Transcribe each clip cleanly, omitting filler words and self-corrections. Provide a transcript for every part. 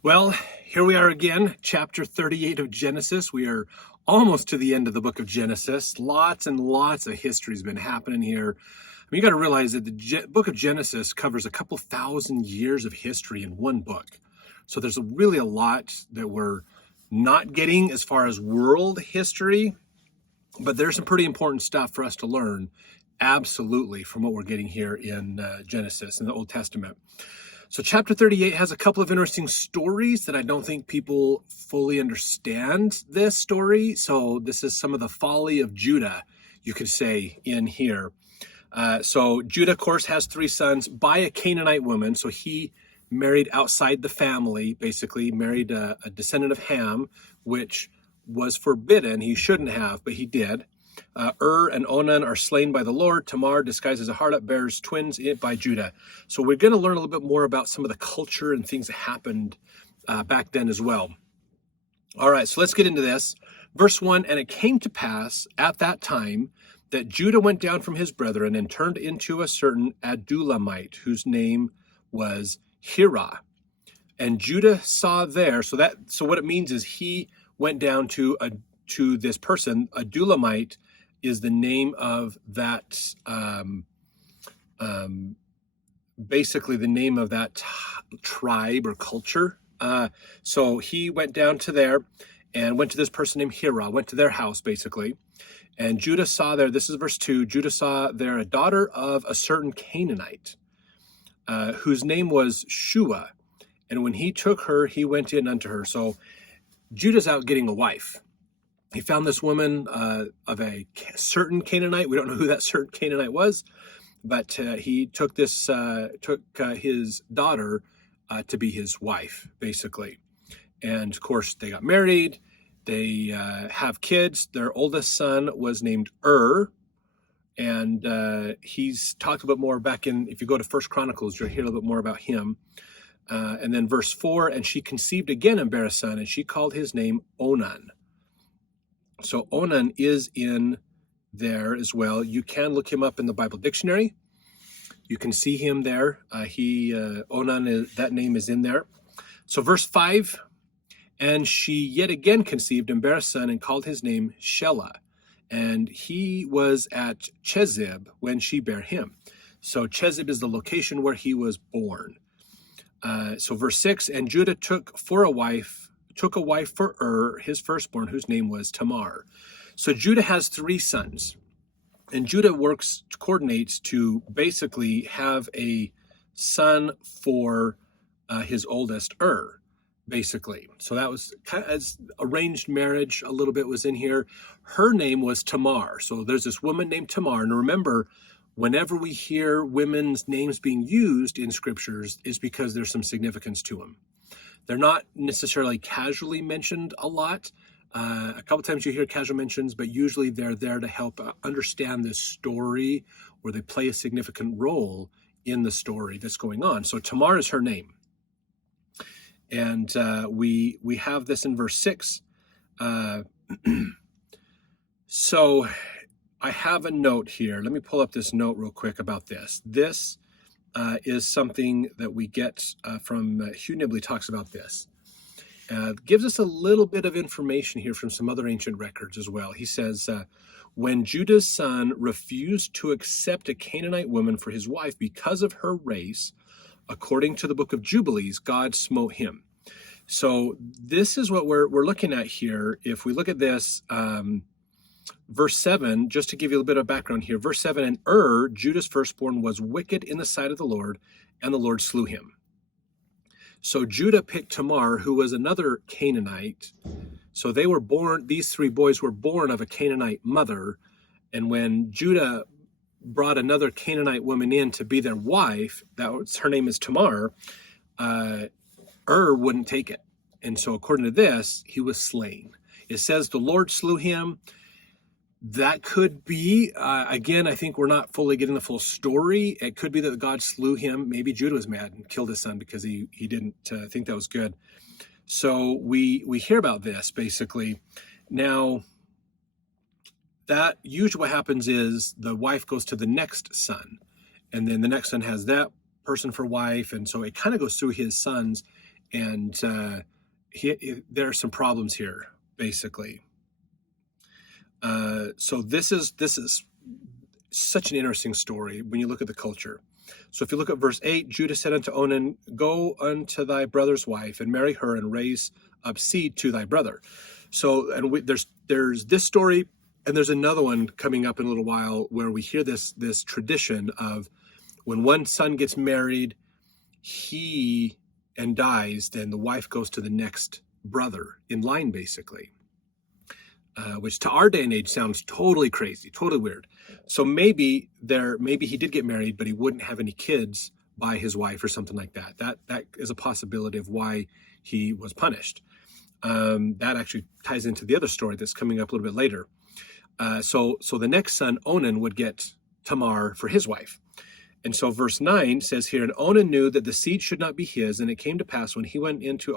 Well, here we are again, chapter 38 of Genesis. We are almost to the end of the book of Genesis. Lots and lots of history has been happening here. You got to realize that the book of Genesis covers a couple thousand years of history in one book. So there's really a lot that we're not getting as far as world history, but there's some pretty important stuff for us to learn, absolutely, from what we're getting here in Genesis in the Old Testament. So chapter 38 has a couple of interesting stories that I don't think people fully understand this story. So this is some of the folly of Judah, you could say, in here. So Judah, of course, has three sons by a Canaanite woman. So he married outside the family, basically married a descendant of Ham, which was forbidden. He shouldn't have, but he did. And Onan are slain by the Lord. Tamar, disguised as a harlot, bears twins by Judah. So we're going to learn a little bit more about some of the culture and things that happened back then as well. All right, so let's get into this. Verse 1, and it came to pass at that time that Judah went down from his brethren and turned into a certain Adullamite, whose name was Hirah. And Judah saw there, so what it means is he went down to this person. Adullamite is the name of that, basically the name of that tribe or culture. So he went down to there and went to this person named Hirah, went to their house basically. And Judah saw there, this is verse 2, Judah saw there a daughter of a certain Canaanite, whose name was Shua. And when he took her, he went in unto her. So Judah's out getting a wife. He found this woman of a certain Canaanite. We don't know who that certain Canaanite was, but he took his daughter to be his wife, basically. And of course, they got married. They have kids. Their oldest son was named and he's talked a bit more back in. If you go to First Chronicles, you'll hear a little bit more about him. And then verse 4, and she conceived again and bare a son, and she called his name Onan. So Onan is in there as well. You can look him up in the Bible dictionary. You can see him there. Onan, that name is in there. So verse 5, and she yet again conceived and bare a son and called his name Shelah. And he was at Chezib when she bare him. So Chezib is the location where he was born. So verse 6, and Judah took a wife for his firstborn, whose name was Tamar. So Judah has three sons, and Judah coordinates to basically have a son for his oldest basically. So that was kind of as arranged marriage a little bit was in here. Her name was Tamar. So there's this woman named Tamar, and remember, whenever we hear women's names being used in scriptures is because there's some significance to them. They're not necessarily casually mentioned a lot. A couple times you hear casual mentions, but usually they're there to help understand this story, or they play a significant role in the story that's going on. So Tamar is her name. And we have this in verse 6. So I have a note here. Let me pull up this note real quick about this. This is something that we get from Hugh Nibley talks about this. Gives us a little bit of information here from some other ancient records as well. He says, when Judah's son refused to accept a Canaanite woman for his wife because of her race, according to the book of Jubilees, God smote him. So this is what we're looking at here. If we look at this, verse 7, just to give you a little bit of background here, verse 7, and Judah's firstborn, was wicked in the sight of the Lord, and the Lord slew him. So Judah picked Tamar, who was another Canaanite. So they were born, these three boys were born of a Canaanite mother. And when Judah brought another Canaanite woman in to be their wife, her name is Tamar, wouldn't take it. And so according to this, he was slain. It says the Lord slew him. That could be, again, I think we're not fully getting the full story. It could be that God slew him. Maybe Judah was mad and killed his son because he didn't think that was good. So we hear about this, basically. Now, that usually what happens is the wife goes to the next son, and then the next son has that person for wife, and so it kind of goes through his sons, And there are some problems here, basically. So this is such an interesting story when you look at the culture. So if you look at verse 8, Judah said unto Onan, go unto thy brother's wife and marry her and raise up seed to thy brother. So, and there's this story, and there's another one coming up in a little while where we hear this tradition of when one son gets married, and dies, then the wife goes to the next brother in line, basically. Which to our day and age sounds totally crazy, totally weird. So maybe he did get married, but he wouldn't have any kids by his wife or something like that. That is a possibility of why he was punished. That actually ties into the other story that's coming up a little bit later. So the next son, Onan, would get Tamar for his wife. And so verse 9 says here, and Onan knew that the seed should not be his, and it came to pass when he went into,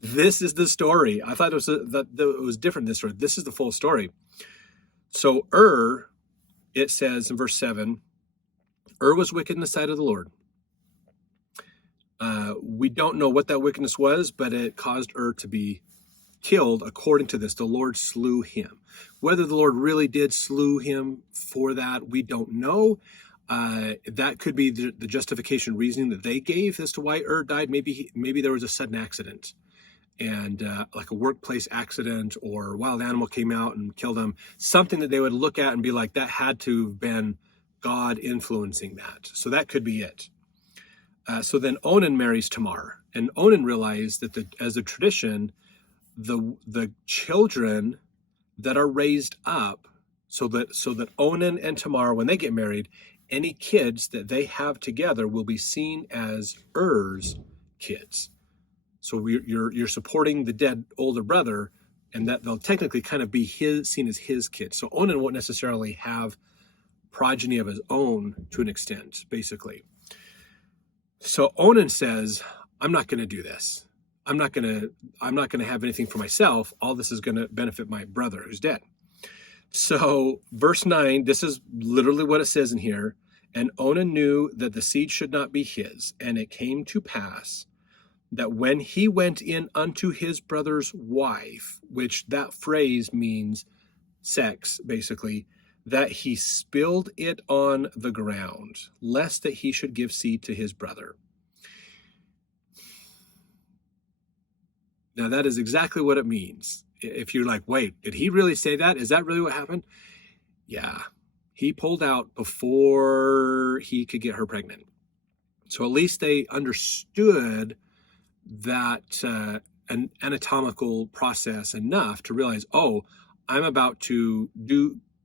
this is the story. I thought it was different, this story. This is the full story. So it says in verse 7, was wicked in the sight of the Lord. We don't know what that wickedness was, but it caused to be killed. According to this, the Lord slew him. Whether the Lord really did slew him for that, we don't know. That could be the justification reasoning that they gave as to why died. Maybe there was a sudden accident, and like a workplace accident, or a wild animal came out and killed him. Something that they would look at and be like, that had to have been God influencing that. So that could be it. So then Onan marries Tamar, and Onan realized that as a tradition, the children that are raised up, so that Onan and Tamar, when they get married, any kids that they have together will be seen as kids. So you're supporting the dead older brother, and that they'll technically kind of be seen as his kids. So Onan won't necessarily have progeny of his own to an extent, basically. So Onan says, I'm not going to do this. I'm not going to have anything for myself. All this is going to benefit my brother who's dead. So verse 9, this is literally what it says in here. And Onan knew that the seed should not be his. And it came to pass that when he went in unto his brother's wife, which that phrase means sex, basically, that he spilled it on the ground, lest that he should give seed to his brother. Now that is exactly what it means. If you're like, wait, did he really say that? Is that really what happened? Yeah, he pulled out before he could get her pregnant. So at least they understood that an anatomical process enough to realize, oh, I'm about to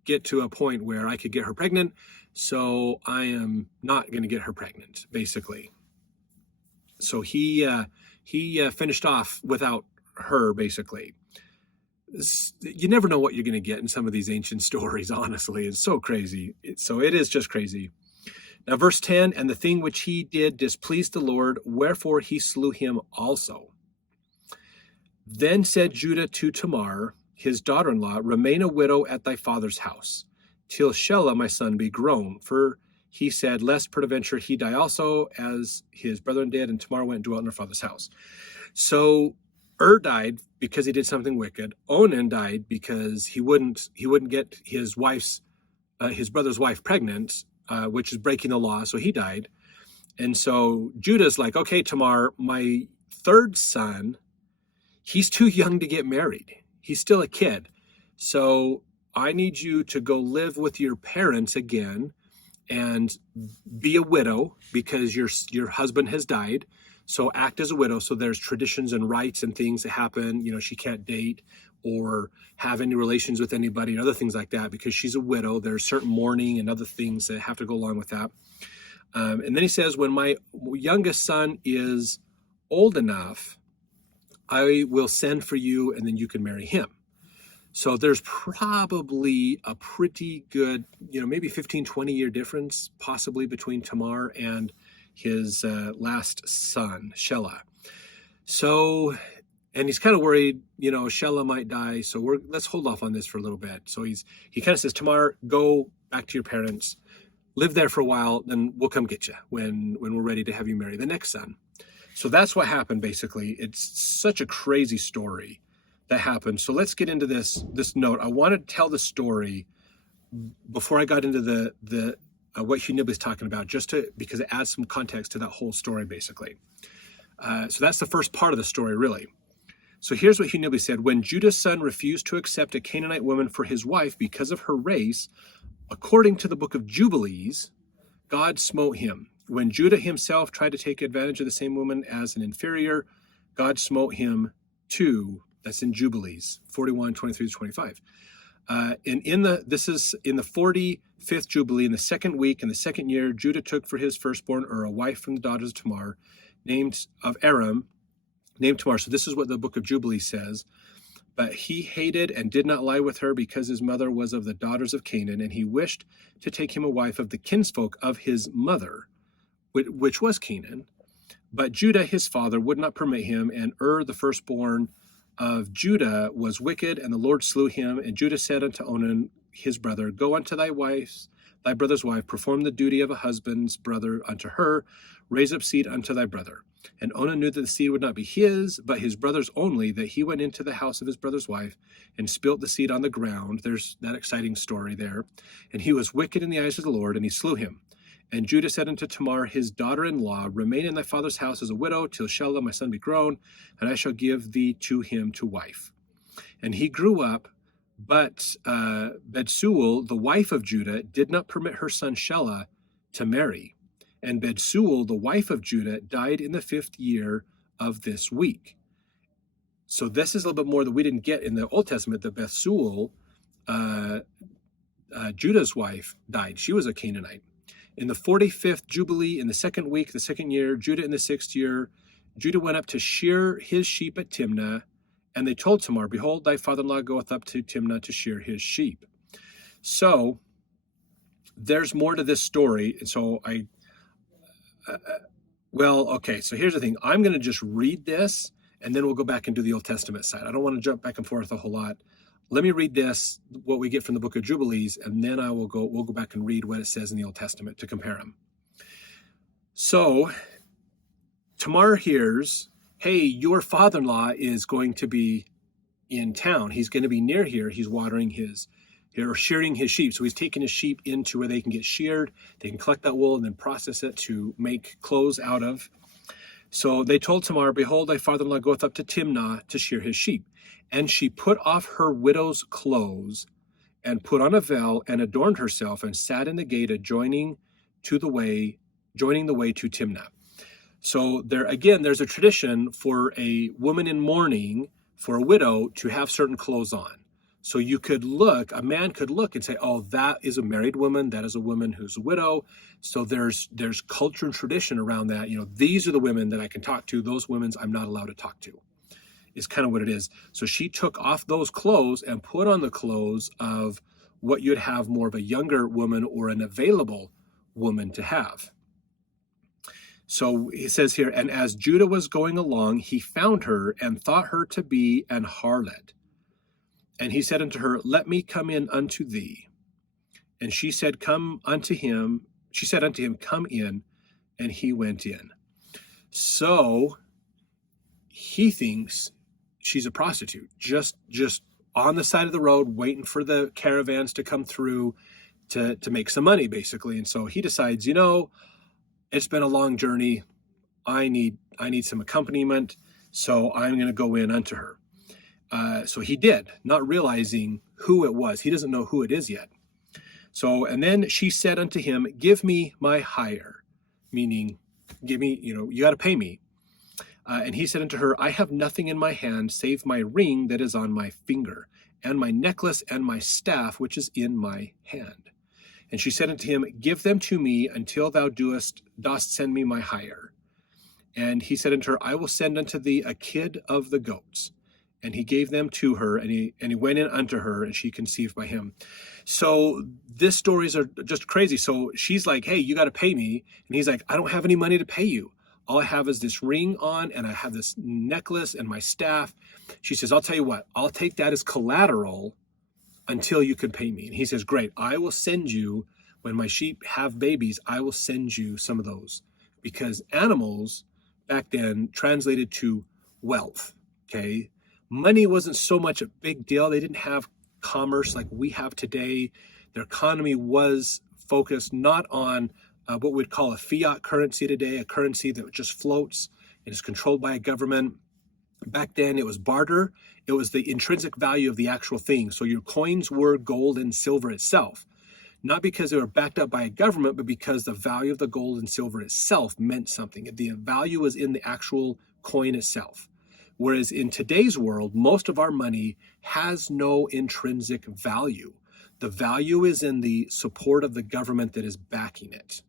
get to a point where I could get her pregnant, so I am not going to get her pregnant, basically. So he finished off without her, basically. You never know what you're going to get in some of these ancient stories, honestly. It's so crazy. It is just crazy. Now, verse 10, and the thing which he did displeased the Lord, wherefore he slew him also. Then said Judah to Tamar, his daughter-in-law, remain a widow at thy father's house, till Shelah my son be grown. For he said, lest peradventure he die also, as his brethren did, and Tamar went and dwelt in her father's house. So died because he did something wicked. Onan died because he wouldn't get his brother's wife pregnant, which is breaking the law. So he died. And so Judah's like, okay, Tamar, my third son, he's too young to get married. He's still a kid. So I need you to go live with your parents again and be a widow because your husband has died. So act as a widow. So there's traditions and rights and things that happen. She can't date or have any relations with anybody and other things like that because she's a widow. There's certain mourning and other things that have to go along with that. And then he says, when my youngest son is old enough, I will send for you and then you can marry him. So there's probably a pretty good, maybe 15, 20-year difference possibly between Tamar and his last son, Shelah. So, and he's kind of worried, Shelah might die. So let's hold off on this for a little bit. So he kind of says, Tamar, go back to your parents, live there for a while, then we'll come get you when we're ready to have you marry the next son. So that's what happened, basically. It's such a crazy story that happened. So let's get into this note. I wanted to tell the story before I got into the what Hugh Nibley's talking about, because it adds some context to that whole story, basically. So that's the first part of the story, really. So here's what Hugh Nibley said. When Judah's son refused to accept a Canaanite woman for his wife because of her race, according to the book of Jubilees, God smote him. When Judah himself tried to take advantage of the same woman as an inferior, God smote him too. That's in Jubilees 41, 23 to 25. This is in the 45th Jubilee, in the second week, in the second year, Judah took for his firstborn a wife from the daughters of Tamar, named Tamar. So this is what the book of Jubilees says. But he hated and did not lie with her because his mother was of the daughters of Canaan, and he wished to take him a wife of the kinsfolk of his mother, which was Canaan. But Judah, his father, would not permit him, and the firstborn of Judah, was wicked, and the Lord slew him. And Judah said unto Onan, his brother, go unto thy brother's wife, perform the duty of a husband's brother unto her, raise up seed unto thy brother. And Onan knew that the seed would not be his, but his brother's only, that he went into the house of his brother's wife and spilt the seed on the ground. There's that exciting story there. And he was wicked in the eyes of the Lord, and he slew him. And Judah said unto Tamar, his daughter-in-law, remain in thy father's house as a widow till Shelah my son be grown, and I shall give thee to him to wife. And he grew up, but Betsuel, the wife of Judah, did not permit her son Shelah to marry. And Betsuel, the wife of Judah, died in the 5th year of this week. So this is a little bit more that we didn't get in the Old Testament, that Betsuel, Judah's wife, died. She was a Canaanite. In the 45th Jubilee, in the second week, the second year, Judah in the 6th year, Judah went up to shear his sheep at Timnah, and they told Tamar, behold, thy father-in-law goeth up to Timnah to shear his sheep. So there's more to this story. And so so here's the thing. I'm going to just read this, and then we'll go back and do the Old Testament side. I don't want to jump back and forth a whole lot. Let me read this, what we get from the book of Jubilees, and then we'll go back and read what it says in the Old Testament to compare them. So Tamar hears, hey, your father-in-law is going to be in town. He's going to be near here. He's shearing his sheep. So he's taking his sheep into where they can get sheared. They can collect that wool and then process it to make clothes out of. So they told Tamar, behold, thy father-in-law goeth up to Timnah to shear his sheep. And she put off her widow's clothes and put on a veil and adorned herself and sat in the gate adjoining the way to Timnah. So there's a tradition for a woman in mourning, for a widow, to have certain clothes on. So a man could look and say, oh, that is a married woman. That is a woman who's a widow. So there's culture and tradition around that. These are the women that I can talk to. Those women I'm not allowed to talk to, is kind of what it is. So she took off those clothes and put on the clothes of what you'd have more of a younger woman or an available woman to have. So he says here, and as Judah was going along, he found her and thought her to be an harlot. And he said unto her, let me come in unto thee. And she said, come unto him. She said unto him, come in. And he went in. So he thinks she's a prostitute, just on the side of the road, waiting for the caravans to come through to make some money, basically. And so he decides, it's been a long journey. I need some accompaniment. So I'm going to go in unto her. So he did, not realizing who it was. He doesn't know who it is yet. So, and then she said unto him, give me my hire, meaning give me, you got to pay me. And he said unto her, I have nothing in my hand save my ring that is on my finger, and my necklace and my staff which is in my hand. And she said unto him, give them to me until thou dost send me my hire. And he said unto her, I will send unto thee a kid of the goats. And he gave them to her, and he went in unto her, and she conceived by him. So these stories are just crazy. So she's like, hey, you got to pay me. And he's like, I don't have any money to pay you. All I have is this ring on, and I have this necklace and my staff. She says, I'll tell you what, I'll take that as collateral until you can pay me. And he says, great, I will send you, when my sheep have babies, I will send you some of those. Because animals back then translated to wealth. Okay. Money wasn't so much a big deal. They didn't have commerce like we have today. Their economy was focused not on what we'd call a fiat currency today, a currency that just floats and is controlled by a government. Back then, it was barter. It was the intrinsic value of the actual thing. So your coins were gold and silver itself, not because they were backed up by a government, but because the value of the gold and silver itself meant something. The value was in the actual coin itself. Whereas in today's world, most of our money has no intrinsic value. The value is in the support of the government that is backing it.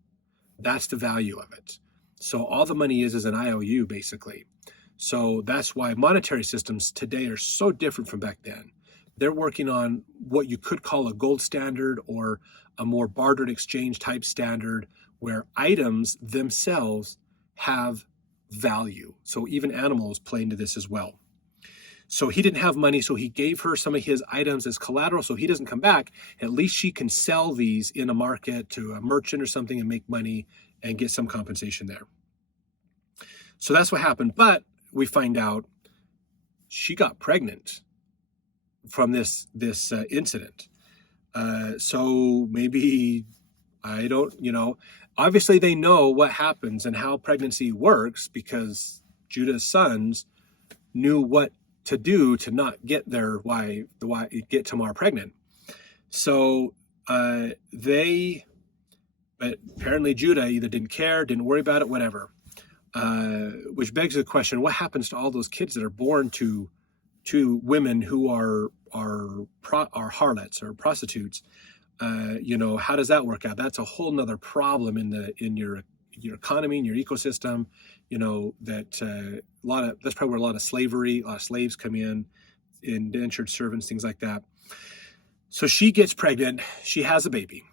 That's the value of it. So all the money is an IOU, basically. So that's why monetary systems today are so different from back then. They're working on what you could call a gold standard or a more bartered exchange type standard where items themselves have value. So even animals play into this as well. So he didn't have money, so he gave her some of his items as collateral so he doesn't come back. At least she can sell these in a market to a merchant or something and make money and get some compensation there. So that's what happened. But we find out she got pregnant from this incident. So maybe, I don't, obviously they know what happens and how pregnancy works because Judah's sons knew what to do to not get get Tamar pregnant. So but apparently Judah either didn't care, didn't worry about it, whatever. Which begs the question: what happens to all those kids that are born to women who are harlots or prostitutes? How does that work out? That's a whole nother problem in your economy, in your ecosystem. That's probably where a lot of slaves come in, indentured servants, things like that. So she gets pregnant. She has a baby,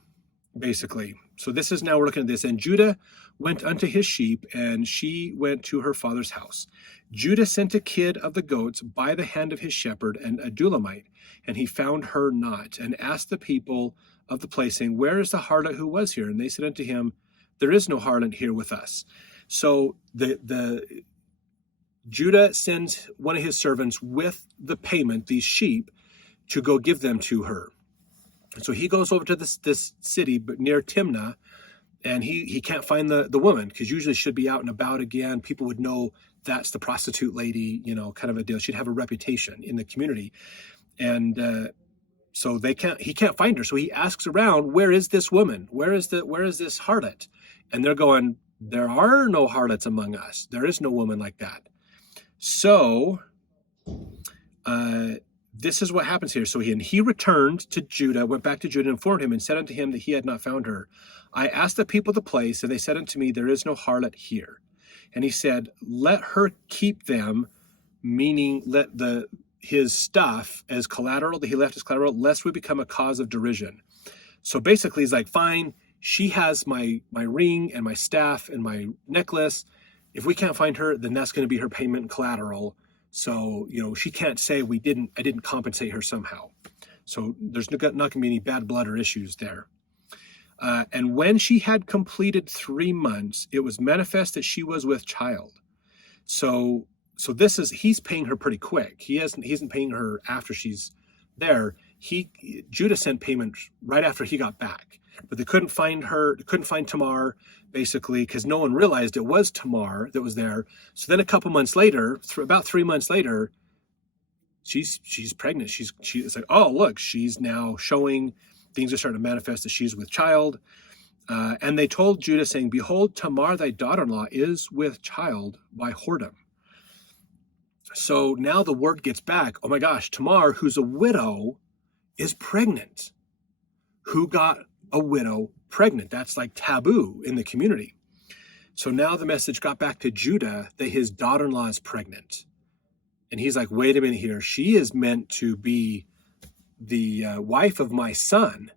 basically. So this is now we're looking at this. And Judah went unto his sheep, and she went to her father's house. Judah sent a kid of the goats by the hand of his shepherd, an Adulamite, and he found her not, and asked the people of the place, saying, where is the harlot who was here? And they said unto him, there is no harlot here with us. So the Judah sends one of his servants with the payment, these sheep, to go give them to her. So he goes over to this city, but near Timnah, and he can't find the woman, because usually she'd be out and about again. People would know that's the prostitute lady, kind of a deal. She'd have a reputation in the community. And so he can't find her. So he asks around, where is this woman? Where is this harlot? And they're going, there are no harlots among us. There is no woman like that. So this is what happens here. So he returned to Judah, went back to Judah, and informed him, and said unto him that he had not found her. I asked the people of the place, and they said unto me, there is no harlot here. And he said, let her keep them, meaning let his stuff as collateral, that he left as collateral, lest we become a cause of derision. So basically he's like, fine, she has my ring and my staff and my necklace. If we can't find her, then that's going to be her payment and collateral. So, she can't say I didn't compensate her somehow. So there's not going to be any bad blood or issues there. And when she had completed 3 months, it was manifest that she was with child. So he's paying her pretty quick. He isn't paying her after she's there. Judah sent payment right after he got back, but they couldn't find Tamar, basically, because no one realized it was Tamar that was there. So then a couple months later, about 3 months later, she's pregnant. It's like, oh, look, she's now showing, things are starting to manifest that she's with child. And they told Judah, saying, behold, Tamar, thy daughter-in-law, is with child by whoredom. So now the word gets back, oh my gosh, Tamar, who's a widow, is pregnant. Who got a widow pregnant? That's like taboo in the community. So now the message got back to Judah that his daughter-in-law is pregnant. And he's like, wait a minute here. She is meant to be the wife of my son.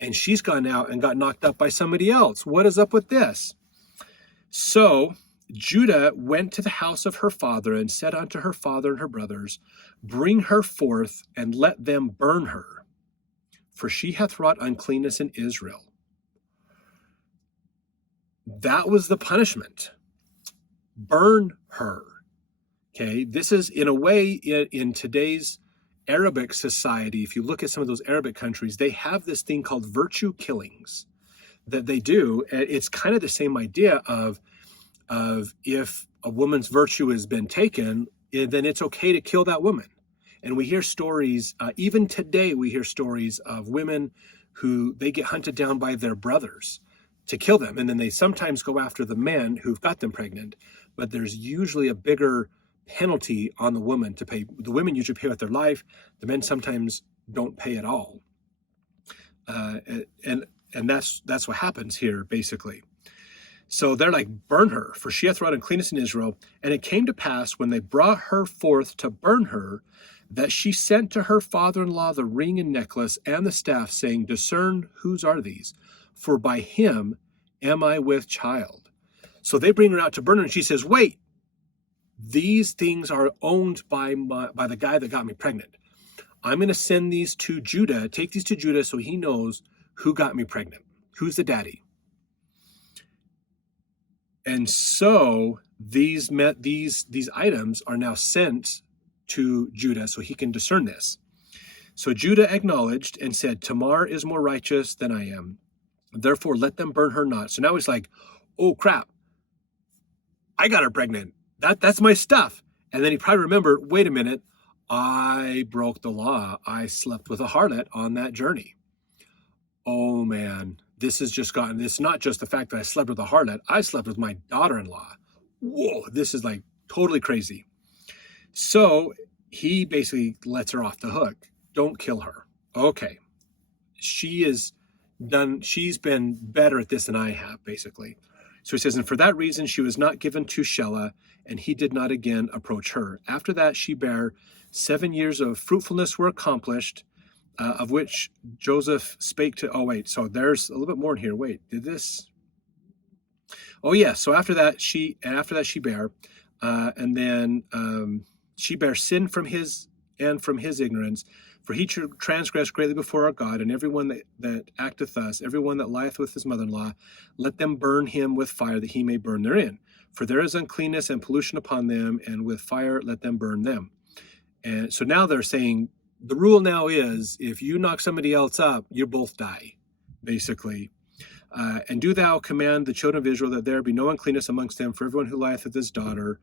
And she's gone out and got knocked up by somebody else. What is up with this? So Judah went to the house of her father and said unto her father and her brothers, bring her forth and let them burn her, for she hath wrought uncleanness in Israel. That was the punishment. burn her. Okay, this is in a way in today's Arabic society. If you look at some of those Arabic countries, they have this thing called virtue killings that they do. It's kind of the same idea of if a woman's virtue has been taken, then it's okay to kill that woman. And we hear stories, even today, we hear stories of women who they get hunted down by their brothers to kill them. And then they sometimes go after the men who've got them pregnant. But there's usually a bigger penalty on the woman to pay. The women usually pay with their life. The men sometimes don't pay at all. And that's what happens here, basically. So they're like, burn her, for she hath wrought uncleanness in Israel. And it came to pass, when they brought her forth to burn her, that she sent to her father-in-law the ring and necklace and the staff, saying, discern whose are these, for by him am I with child. So they bring her out to burn her, and she says, wait, these things are owned by the guy that got me pregnant. I'm going to send these to Judah, take these to Judah so he knows who got me pregnant, who's the daddy. And so these items are now sent to Judah so he can discern this. So Judah acknowledged and said, Tamar is more righteous than I am. Therefore, let them burn her not. So now he's like, oh, crap. I got her pregnant. That's my stuff. And then he probably remembered, wait a minute, I broke the law. I slept with a harlot on that journey. Oh, man. This has just gotten, it's not just the fact that I slept with a harlot, I slept with my daughter-in-law. Whoa, this is like totally crazy. So he basically lets her off the hook. Don't kill her. Okay. She's been better at this than I have, basically. So he says, and for that reason she was not given to Shelah, and he did not again approach her. After that she bare 7 years of fruitfulness were accomplished, of which Joseph spake to, so there's a little bit more in here. So after that she bare, and then she bare sin from his ignorance, for he transgressed greatly before our God, and everyone that acteth thus, everyone that lieth with his mother-in-law, let them burn him with fire, that he may burn therein. For there is uncleanness and pollution upon them, and with fire let them burn them. And so now they're saying, the rule now is, if you knock somebody else up, you both die, basically. And do thou command the children of Israel that there be no uncleanness amongst them, for everyone who lieth with his daughter.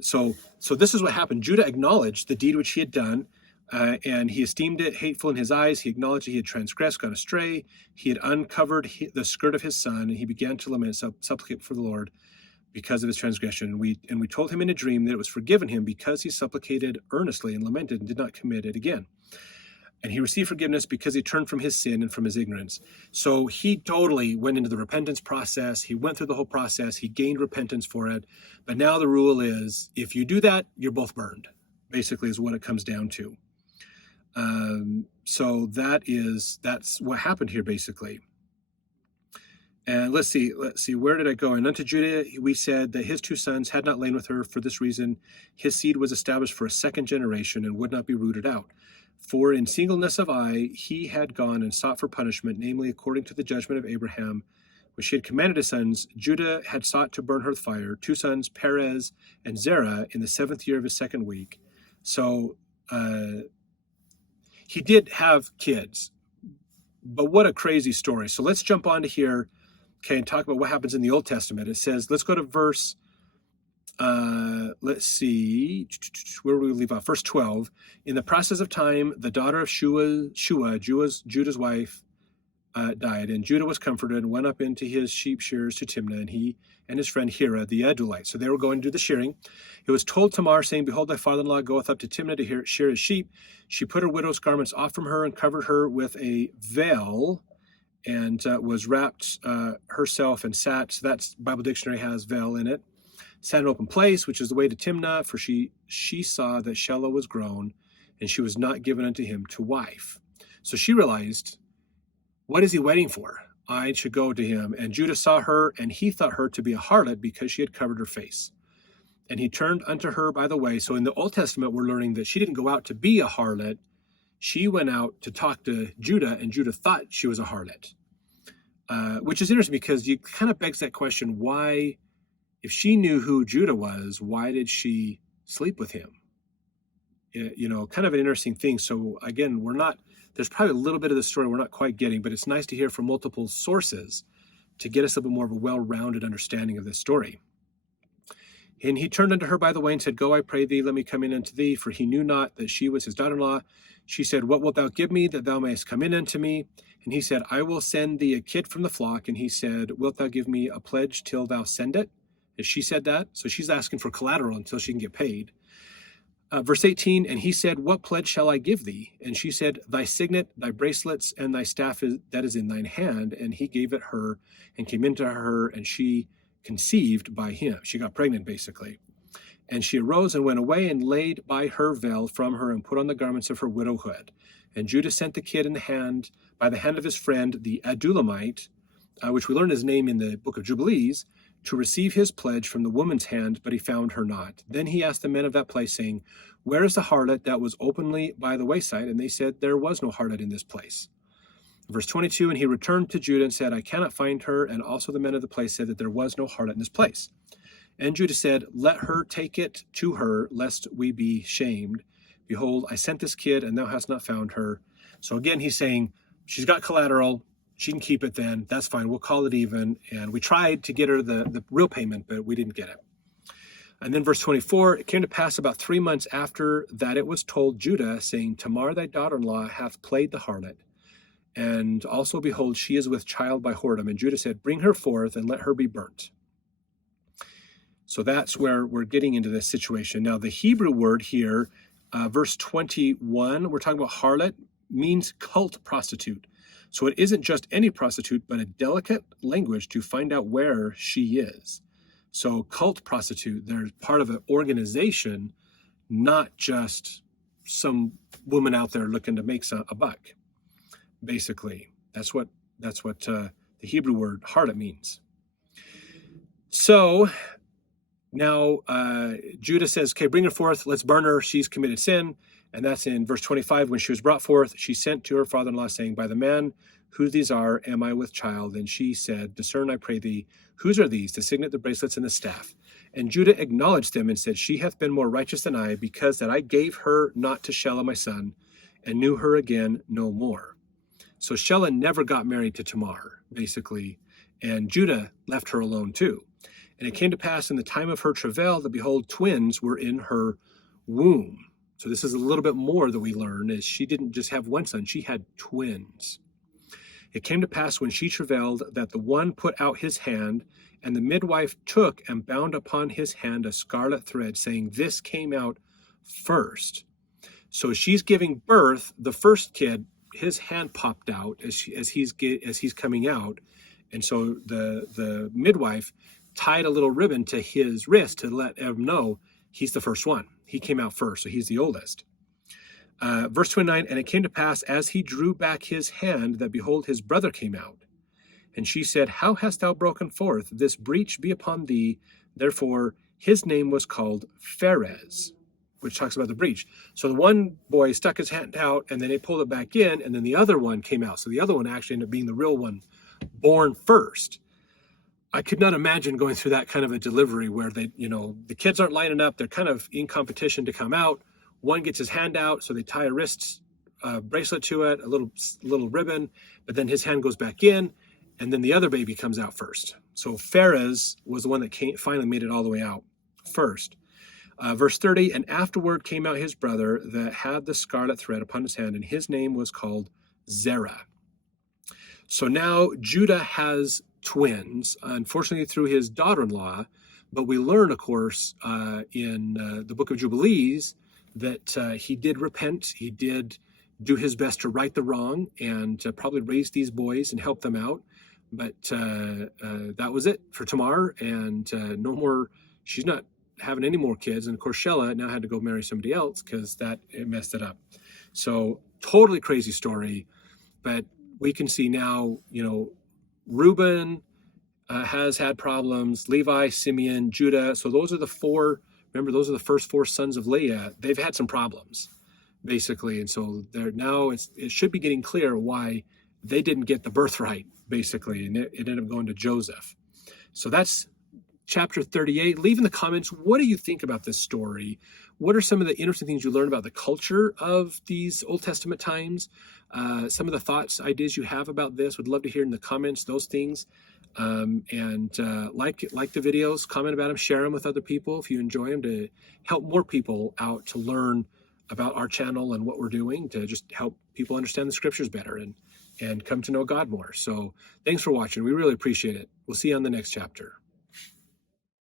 So this is what happened. Judah acknowledged the deed which he had done, and he esteemed it hateful in his eyes. He acknowledged that he had transgressed, gone astray. He had uncovered the skirt of his son, and he began to lament, supplicate for the Lord because of his transgression. And we told him in a dream that it was forgiven him because he supplicated earnestly and lamented and did not commit it again. And he received forgiveness because he turned from his sin and from his ignorance. So he totally went into the repentance process. He went through the whole process. He gained repentance for it. But now the rule is, if you do that, you're both burned, basically is what it comes down to. So that's what happened here, basically. And let's see, where did I go? And unto Judah we said that his 2 sons had not lain with her. For this reason, his seed was established for a second generation and would not be rooted out. For in singleness of eye he had gone and sought for punishment, namely according to the judgment of Abraham, which he had commanded his sons. Judah had sought to burn her with fire, 2 sons, Perez and Zerah, in the 7th year of his 2nd week. So he did have kids, but what a crazy story. So let's jump on to here, okay, and talk about what happens in the Old Testament. It says, let's go to verse, let's see, where do we leave off? Verse 12. In the process of time, the daughter of Shua, Judah's wife, died, and Judah was comforted and went up into his sheep shearers to Timnah, and he and his friend Hira the Adulite. So they were going to do the shearing. It was told Tamar, saying, behold, thy father-in-law goeth up to Timnah to shear his sheep. She put her widow's garments off from her and covered her with a veil, and was wrapped herself and sat. So that's, Bible Dictionary has veil in it. Sat in an open place, which is the way to Timnah, for she saw that Shelah was grown, and she was not given unto him to wife. So she realized, what is he waiting for? I should go to him. And Judah saw her, and he thought her to be a harlot because she had covered her face. And he turned unto her by the way. So in the Old Testament, we're learning that she didn't go out to be a harlot. She went out to talk to Judah, and Judah thought she was a harlot. Which is interesting because you kind of begs that question, why if she knew who Judah was, why did she sleep with him? Kind of an interesting thing. So again, there's probably a little bit of the story we're not quite getting, but it's nice to hear from multiple sources to get us a bit more of a well-rounded understanding of this story. And he turned unto her by the way and said, Go, I pray thee, let me come in unto thee, for he knew not that she was his daughter-in-law. She said, What wilt thou give me that thou mayest come in unto me? And he said, I will send thee a kid from the flock. And he said, Wilt thou give me a pledge till thou send it? And she said that. So she's asking for collateral until she can get paid. Verse 18, and he said, What pledge shall I give thee? And she said, Thy signet, thy bracelets, and thy staff that is in thine hand. And he gave it her and came into her, and she conceived by him. She got pregnant, basically. And she arose and went away and laid by her veil from her and put on the garments of her widowhood. And Judah sent the kid by the hand of his friend, the Adullamite, which we learn his name in the book of Jubilees, to receive his pledge from the woman's hand, but he found her not. Then he asked the men of that place, saying, Where is the harlot that was openly by the wayside? And they said, There was no harlot in this place. Verse 22, and he returned to Judah and said, I cannot find her. And also the men of the place said that there was no harlot in this place. And Judah said, Let her take it to her, lest we be shamed. Behold, I sent this kid, and thou hast not found her. So again, he's saying, she's got collateral. She can keep it then. That's fine. We'll call it even. And we tried to get her the real payment, but we didn't get it. And then verse 24, it came to pass about 3 months after that it was told Judah, saying, Tamar thy daughter-in-law hath played the harlot. And also, behold, she is with child by whoredom. And Judah said, Bring her forth and let her be burnt. So that's where we're getting into this situation. Now, the Hebrew word here, verse 21, we're talking about harlot, means cult prostitute. So it isn't just any prostitute, but a delicate language to find out where she is. So cult prostitute, they're part of an organization, not just some woman out there looking to make a buck. Basically, that's what the Hebrew word harlot means. So now Judah says, okay, bring her forth, let's burn her, she's committed sin. And that's in verse 25, when she was brought forth, she sent to her father-in-law, saying, By the man who these are, am I with child? And she said, Discern, I pray thee, whose are these, the signet, the bracelets, and the staff? And Judah acknowledged them and said, She hath been more righteous than I, because that I gave her not to Shelah my son, and knew her again no more. So Shelah never got married to Tamar, basically, and Judah left her alone too. And it came to pass in the time of her travail that, behold, twins were in her womb. So this is a little bit more that we learn, is she didn't just have one son, she had twins. It came to pass when she travailed that the one put out his hand, and the midwife took and bound upon his hand a scarlet thread, saying, This came out first. So she's giving birth, the first kid, his hand popped out as he's coming out, and so the midwife tied a little ribbon to his wrist to let him know he's the first one. He came out first, so he's the oldest. Verse 29, and it came to pass as he drew back his hand that, behold, his brother came out. And she said, How hast thou broken forth? This breach be upon thee. Therefore his name was called Pharez, which talks about the breach. So the one boy stuck his hand out, and then they pulled it back in, and then the other one came out. So the other one actually ended up being the real one, born first. I could not imagine going through that kind of a delivery where the kids aren't lining up. They're kind of in competition to come out. One gets his hand out, so they tie a wrist bracelet to it, a little ribbon, but then his hand goes back in, and then the other baby comes out first. So Pharez was the one that finally made it all the way out first. Verse 30, and afterward came out his brother that had the scarlet thread upon his hand, and his name was called Zerah. So now Judah has twins, unfortunately through his daughter-in-law, but we learn, of course, in the book of Jubilees that he did repent. He did do his best to right the wrong and probably raise these boys and help them out. But that was it for Tamar, and no more. She's not having any more kids. And of course, Shelah now had to go marry somebody else because it messed it up. So totally crazy story. But we can see now, Reuben has had problems, Levi, Simeon, Judah. So those are the four. Remember, those are the first four sons of Leah. They've had some problems, basically. And so now it should be getting clear why they didn't get the birthright, basically. And it ended up going to Joseph. So that's chapter 38. Leave in the comments, what do you think about this story? What are some of the interesting things you learn about the culture of these Old Testament times? Some of the thoughts, ideas you have about this, would love to hear in the comments, those things. Like the videos, comment about them, share them with other people if you enjoy them, to help more people out to learn about our channel and what we're doing, to just help people understand the scriptures better and come to know God more. So thanks for watching. We really appreciate it. We'll see you on the next chapter.